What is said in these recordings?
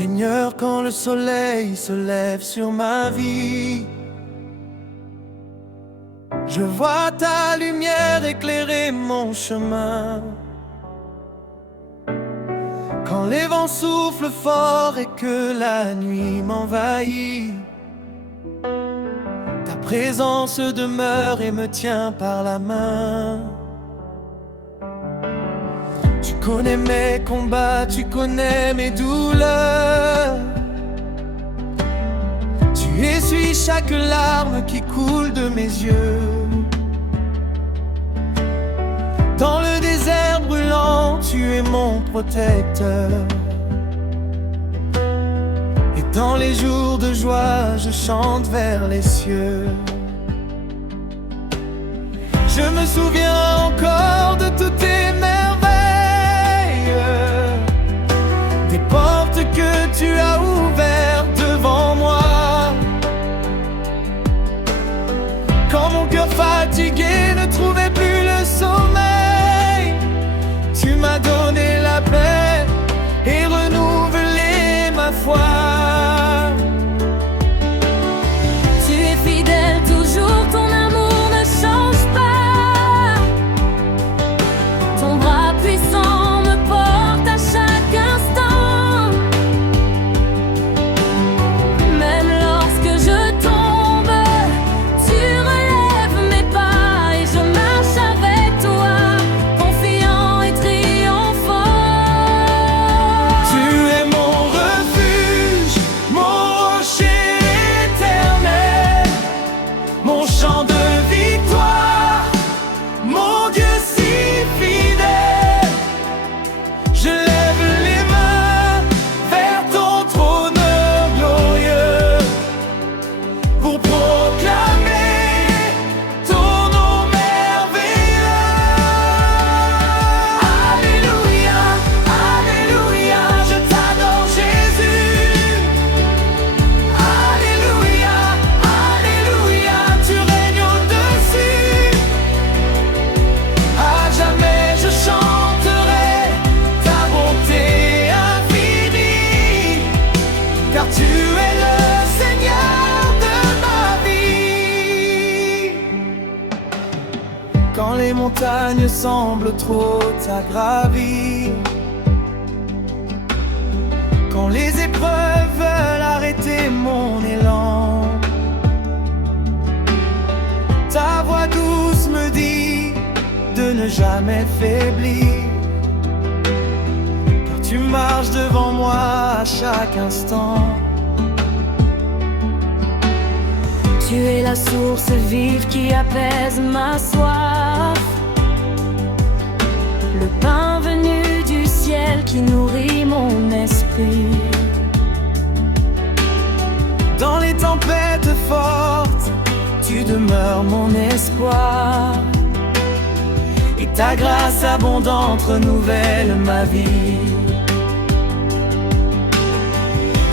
Seigneur, quand le soleil se lève sur ma vie, je vois ta lumière éclairer mon chemin. Quand les vents soufflent fort et que la nuit m'envahit, ta présence demeure et me tient par la main. Tu connais mes combats, tu connais mes douleurs. Tu essuies chaque larme qui coule de mes yeux. Dans le désert brûlant, tu es mon protecteur. Et dans les jours de joie, je chante vers les cieux. Je me souviens encore de toutes tes merveilles, des portes que tu as ouvertes devant moi. Quand mon cœur fatigué ne trouvait plus le sommeil, tu m'as donné la paix et renouvelé ma foi. Tu es fidèle toujours, ton amour ne change pas. Ton bras puissant me porte à chaque instant. Même lorsque je tombe, tu relèves mes pas et je marche avec toi, confiant et triomphant. Tu es mon refuge, mon rocher éternel, mon chant de victoire, mon Dieu si fidèle. Je lève les mains vers ton trône glorieux pour proclamer ton nom merveilleux. Alléluia, Alléluia, je t'adore Jésus. Alléluia, Alléluia, tu règnes au-dessus. À jamais je chanterai ta bonté infinie, car tu es le Seigneur de ma vie. Quand les montagnes semblent trop à gravir, quand les épreuves veulent arrêter mon élan, ta voix douce me dit de ne jamais faiblir, car tu marches devant moi à chaque instant. Tu es la source vive qui apaise ma soif, le pain venu du ciel qui nourrit mon esprit. Dans les tempêtes fortes, tu demeures mon espoir, et ta grâce abondante renouvelle ma vie.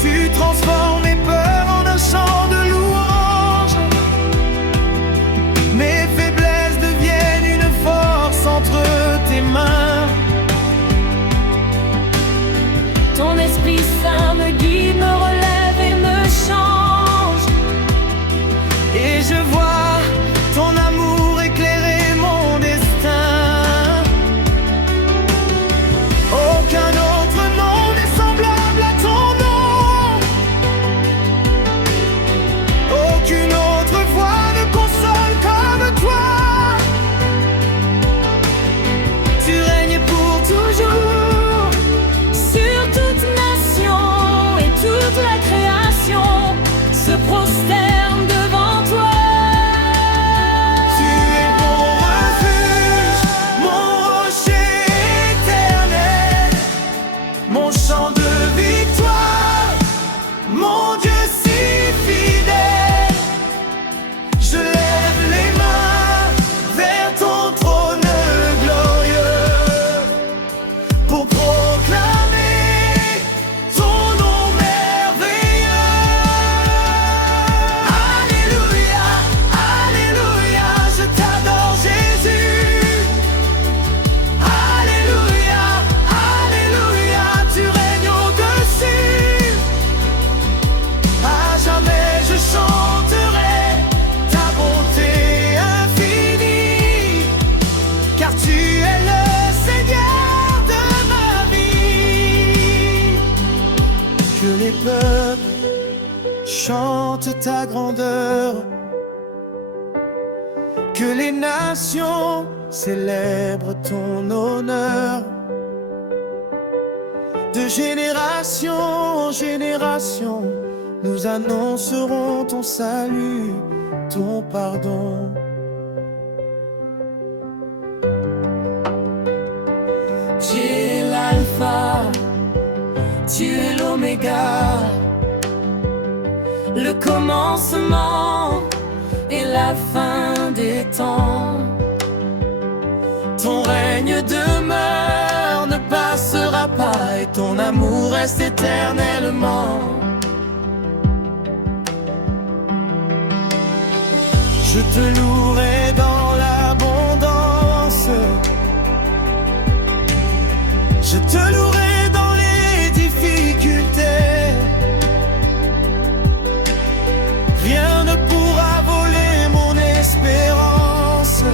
Tu transformes mes peurs en un chant de louange, mes faiblesses deviennent une force entre tes mains. Ton Esprit Saint me guide, me relève et me change. Et je vois ton amour éclairer mon destin. Aucun peuples chantent ta grandeur, que les nations célèbrent ton honneur. De génération en génération, nous annoncerons ton salut, ton pardon. Tu es l'alpha, tu es l'oméga, le commencement et la fin des temps. Ton règne demeure, ne passera pas, et ton amour reste éternellement. Je te louerai dans l'abondance, je te louerai dans les difficultés. Rien ne pourra voler mon espérance,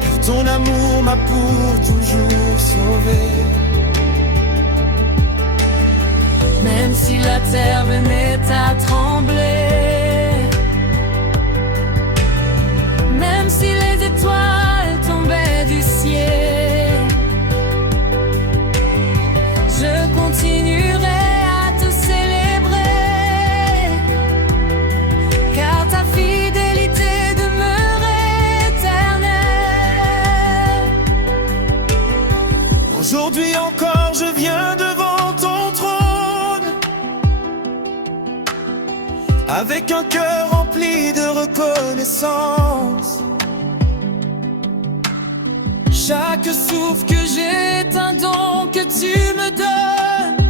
car ton amour m'a pour toujours sauvé. Même si la terre venait à trembler, même si les étoiles tombaient du ciel, je continuerai à te célébrer, car ta fidélité demeure éternelle. Aujourd'hui encore je viens devant ton trône, avec un cœur rempli de reconnaissance. Chaque souffle que j'ai est un don que tu me donnes,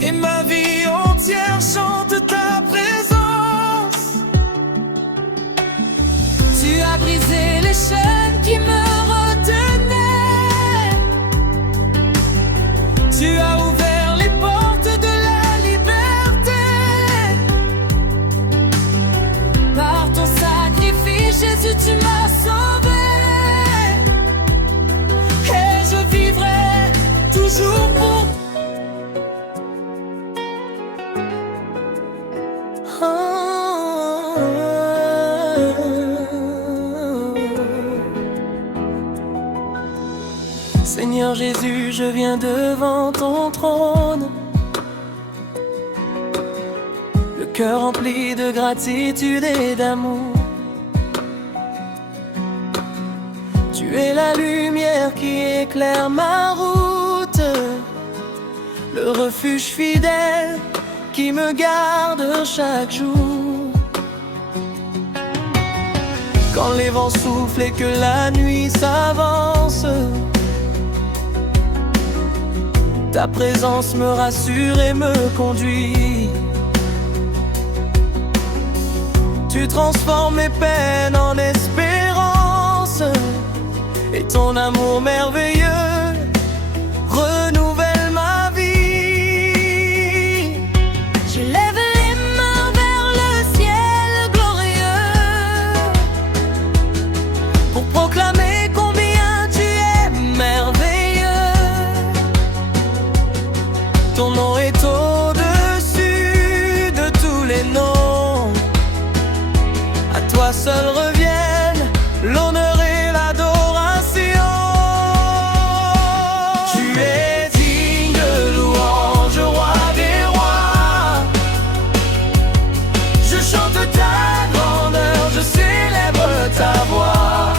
et ma vie entière chante ta présence. Tu as brisé les chaînes qui me retenaient, tu as ouvert les portes de la liberté. Par ton sacrifice, Jésus, tu m'as sauvé, et je vivrai toujours pour Seigneur Jésus, je viens devant ton trône, le cœur rempli de gratitude et d'amour. Tu es la lumière qui éclaire ma route, le refuge fidèle qui me garde chaque jour. Quand les vents soufflent et que la nuit s'avance, ta présence me rassure et me conduit. Tu transformes mes peines en espérance, et ton amour merveilleux renouvelle ma vie. Je lève les mains vers le ciel glorieux pour proclamer combien tu es merveilleux. Ton nom est au-dessus de tous les noms, à toi seul reviennent l'honneur et l'adoration. Tu es digne de louange, roi des rois. Je chante ta grandeur, je célèbre ta voix.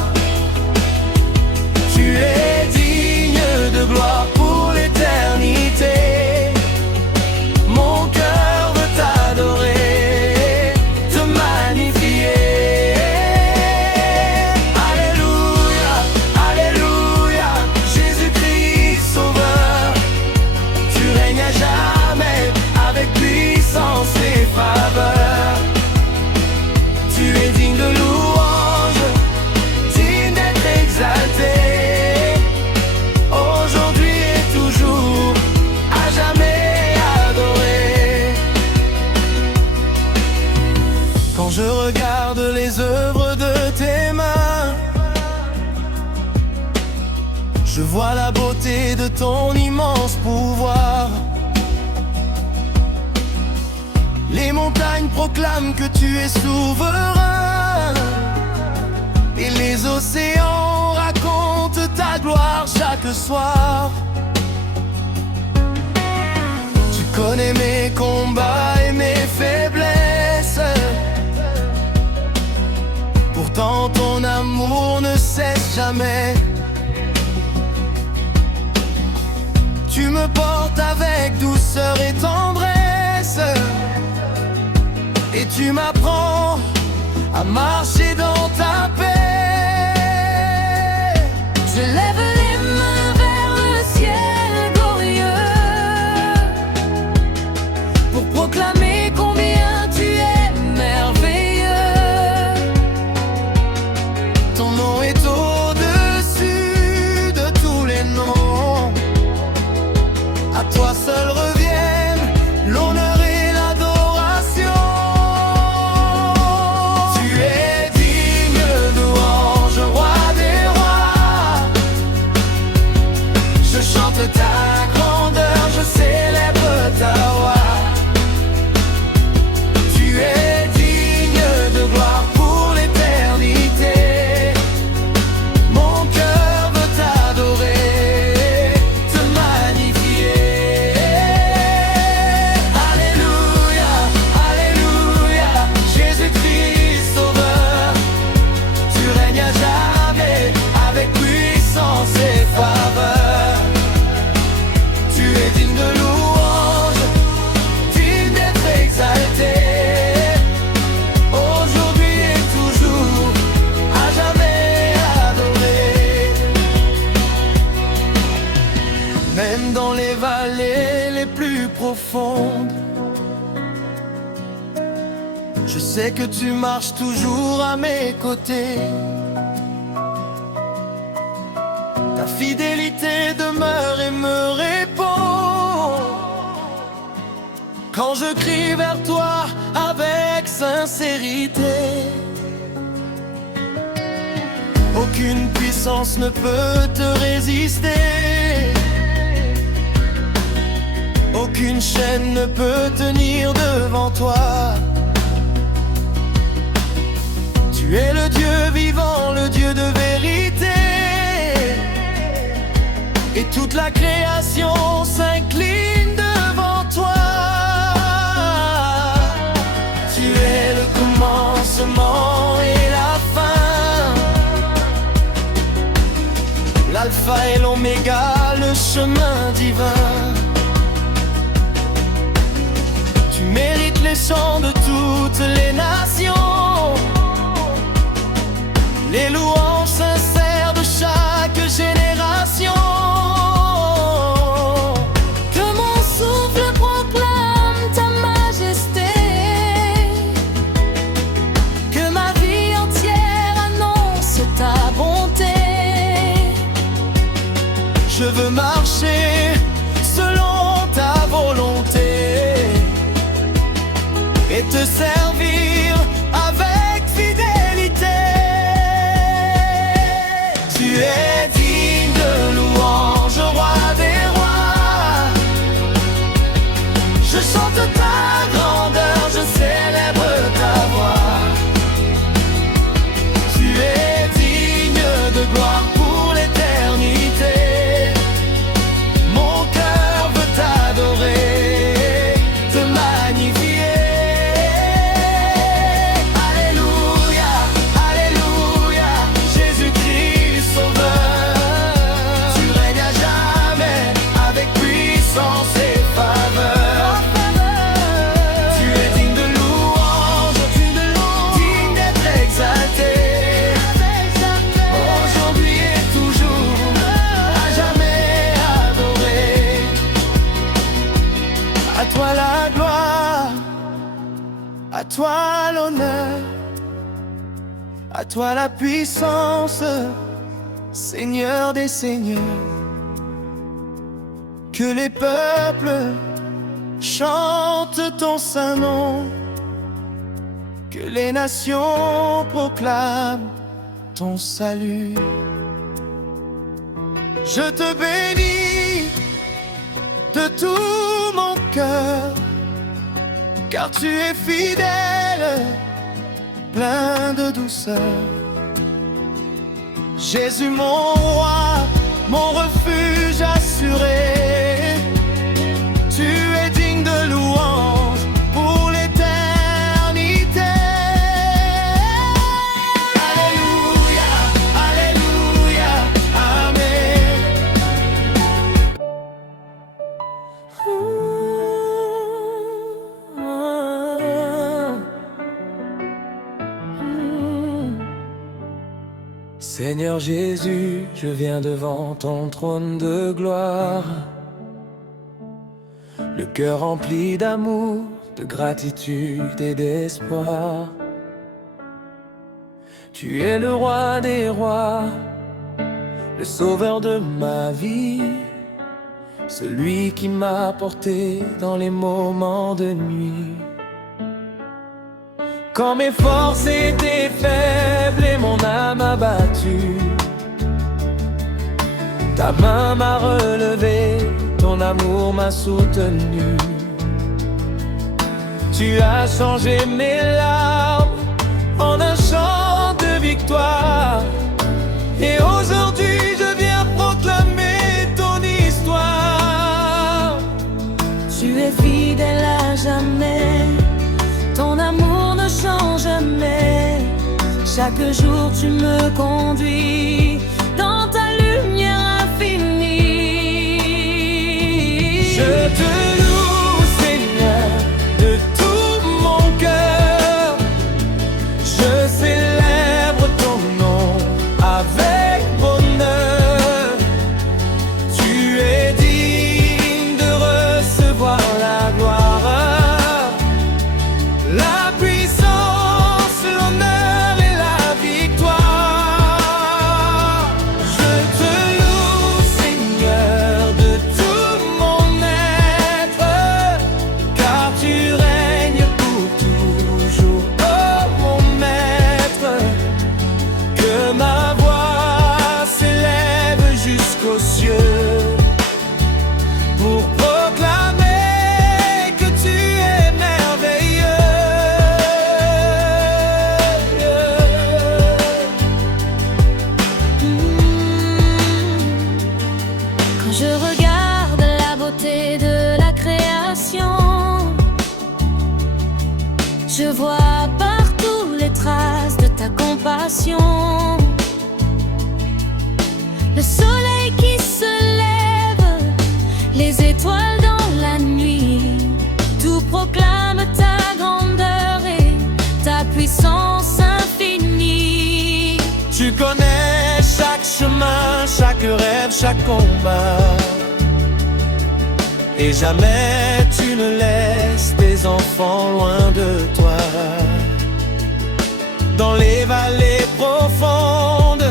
Tu es digne de gloire pour l'éternité. Mon cœur veut t'adorer, te magnifier. Alléluia, alléluia, Jésus-Christ sauveur. Tu règnes à jamais avec puissance et faveur. Tu es digne de louange, digne d'être exalté, aujourd'hui et toujours, à jamais adoré. Quand je regarde les œuvres de tes mains, je vois la beauté l'immensité de ton immense pouvoir. Les montagnes proclament que tu es souverain, et les océans racontent ta gloire chaque soir. Tu connais mes combats et mes faiblesses, pourtant ton amour ne cesse jamais. Tu me portes avec douceur et tendresse, et tu m'apprends à marcher dans ta paix. Je lève les mains vers le ciel glorieux pour proclamer combien tu es merveilleux. Ton nom est au-dessus de tous les noms. À toi seul reviennent l'honneur et l'adoration. Tu es digne de louange, roi des rois. Je chante ta grandeur, je célèbre ta loi. Tu es digne de gloire pour l'éternité. Mon cœur veut t'adorer, te magnifier. Alléluia, Alléluia, Jésus-Christ Sauveur. Tu règnes à jamais avec puissance et faveur. Tu es digne de louange, digne d'être exalté, aujourd'hui et toujours, à jamais adoré. Même dans les vallées les plus profondes, je sais que tu marches toujours à mes côtés. Ta fidélité demeure et me répond quand je crie vers toi avec sincérité. Aucune puissance ne peut te résister, aucune chaîne ne peut tenir devant toi. Tu es le Dieu vivant, le Dieu de vérité, et toute la création s'incline devant toi. Tu es le commencement et la fin, l'alpha et l'oméga, le chemin divin. Tu mérites les chants de toutes les nations, les louanges sincères de chaque génération. Que mon souffle proclame ta majesté, que ma vie entière annonce ta bonté. Je veux marcher selon ta volonté et te servir avec fidélité. Tu es digne de louange, roi des rois. Je chante ta grandeur, je célèbre ta voix. Tu es digne de gloire pour l'éternité. Mon cœur veut t'adorer, te magnifier. Alléluia, Alléluia, Jésus-Christ Sauveur. Tu règnes à jamais avec puissance et faveur. Tu es digne de louange, digne d'être exalté, aujourd'hui et toujours, à jamais adoré. À toi la gloire, à toi l'honneur, à toi la puissance, Seigneur des seigneurs. Que les peuples chantent ton saint nom, que les nations proclament ton salut. Je te bénis de tout mon cœur, car tu es fidèle, plein de douceur. Jésus mon roi, mon refuge assuré, tu es digne de louange pour l'éternité. Alléluia, Alléluia, Amen. Seigneur Jésus, je viens devant ton trône de gloire, le cœur rempli d'amour, de gratitude et d'espoir. Tu es le roi des rois, le sauveur de ma vie, celui qui m'a porté dans les moments de nuit. Quand mes forces étaient faibles et mon âme abattue, ta main m'a relevé, ton amour m'a soutenu. Tu as changé mes larmes en un chant de victoire, et aujourd'hui je viens proclamer ton histoire. Tu es fidèle à jamais, ton amour ne change jamais. Chaque jour tu me conduis dans ta lumière infinie. Je te loue, Seigneur, de tout mon cœur. Je célèbre ton nom avec bonheur. Tu es digne de recevoir la gloire, la puissance, l'honneur et la victoire. Je te loue, Seigneur, de tout mon être, car tu règnes pour toujours, oh mon maître. Que ma voix s'élève jusqu'aux cieux pour proclamer que tu es merveilleux. Quand je regarde la beauté de la création, je vois partout les traces de ta compassion. Le soleil qui se lève, les étoiles dans la nuit, tout proclame ta grandeur et ta puissance infinie. Tu connais chaque chemin, chaque rêve, chaque combat, et jamais tu ne laisses tes enfants loin de toi. Dans les vallées profondes,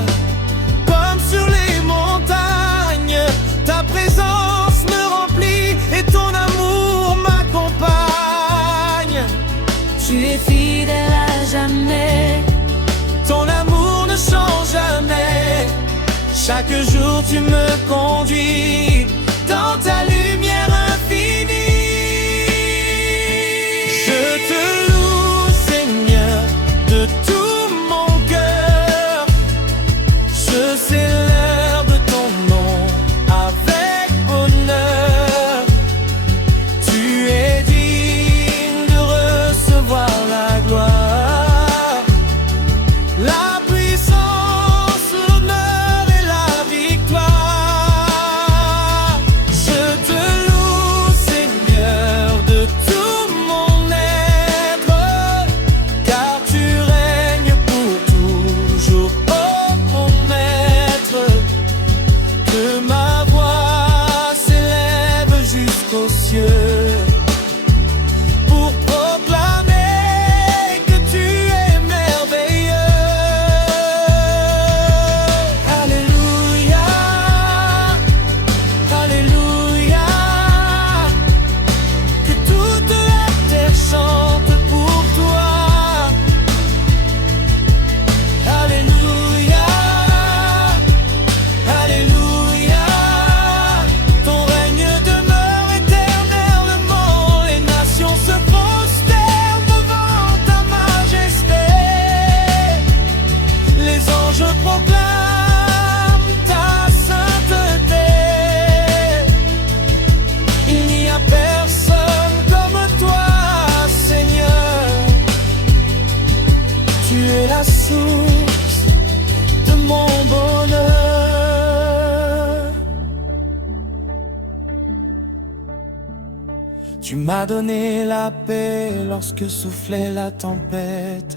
comme sur les montagnes, ta présence me remplit et ton amour m'accompagne. Tu es fidèle à jamais, Ton amour ne change jamais. Chaque jour tu me conduis dans ta lumière infinie. Je te loue, Seigneur, de tout mon cœur. Je célèbre ton nom avec bonheur. Tu es digne de recevoir la gloire, la puissance, l'honneur et la victoire. Je te loue, Seigneur, de tout mon être, car tu règnes pour toujours, oh mon maître. Que ma voix s'élève jusqu'aux cieux pour proclamer que tu es merveilleux. Alléluia, Alléluia. Que toute la terre chante pour toi. Alléluia, Alléluia. Ton règne demeure éternellement. Tu m'as donné la paix lorsque soufflait la tempête.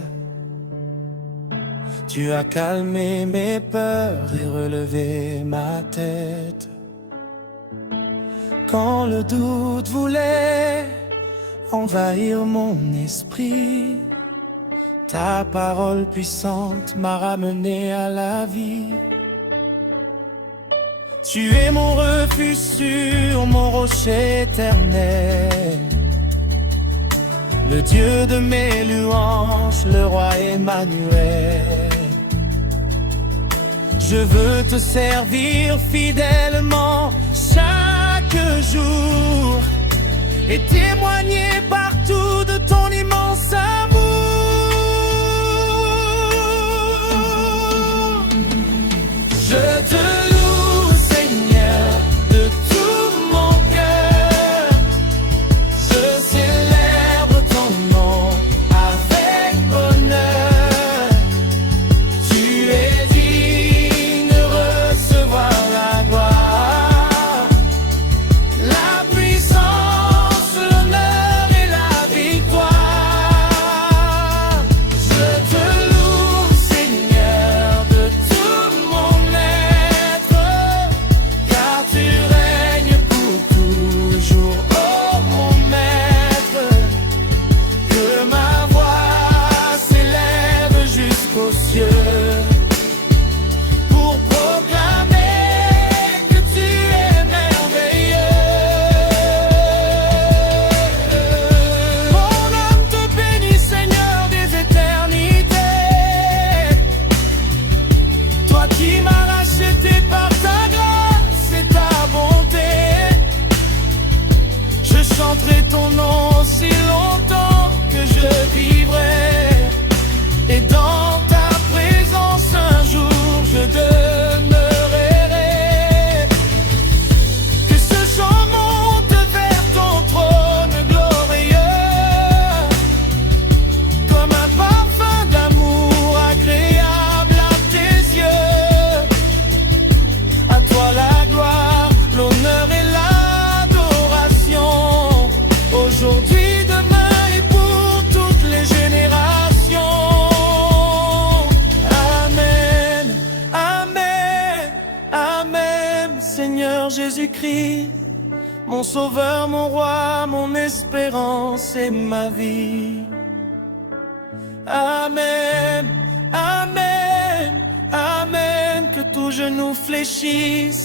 Tu as calmé mes peurs et relevé ma tête. Quand le doute voulait envahir mon esprit, ta parole puissante m'a ramené à la vie. Tu es mon refuge sûr, mon rocher éternel, le Dieu de mes louanges, le roi Emmanuel. Je veux te servir fidèlement chaque jour et témoigner partout de ton immense amour. Je te loue, Seigneur, de tout mon cœur. Je célèbre ton nom avec bonheur. Tu es digne de recevoir la gloire, la puissance, l'honneur et la victoire. Je te loue, Seigneur, de tout mon être, car tu règnes pour toujours, oh mon maître. Que ma voix s'élève jusqu'aux cieux pour proclamer que tu es merveilleux. Mon âme te bénit, Seigneur des éternités. Toi qui m'as racheté par ta grâce et ta bonté, je chanterai ton nom si longtemps que je vivrai. Et dans ta présence un jour je demeurerai. Que ce chant monte vers ton trône glorieux, comme un parfum d'amour agréable à tes yeux. À toi la gloire, l'honneur et l'adoration, aujourd'hui, demain et pour toutes les générations. Amen, amen, amen. Seigneur Jésus-Christ, mon sauveur, mon roi, mon espérance et ma vie. Amen, amen, amen. Que tout genou fléchisse